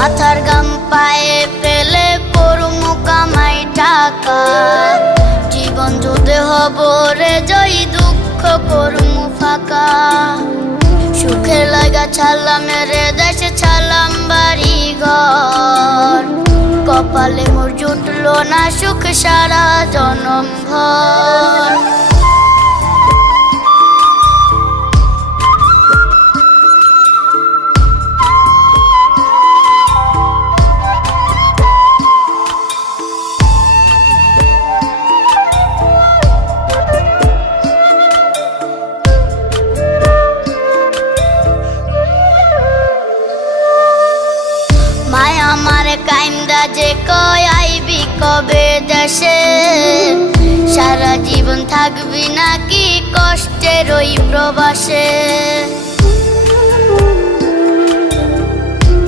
মাথার গাম পায়ে ফেলে করমু কামাই টাকা, জীবন যুদ্ধে হব রে জয়ী, দুঃখ করমু ফাঁকা। সুখের লাগা ছাড়লাম রে দেশে, ছাড়লাম বাড়ি ঘর, কপালে মোর জুটলো না সুখ সারা জনম ভর। মায়া আমারে কাইন্দা যে কয় আইবি কবে দেশে, সারা জীবন থাকবি নাকি কষ্টের ওই প্রবাসে।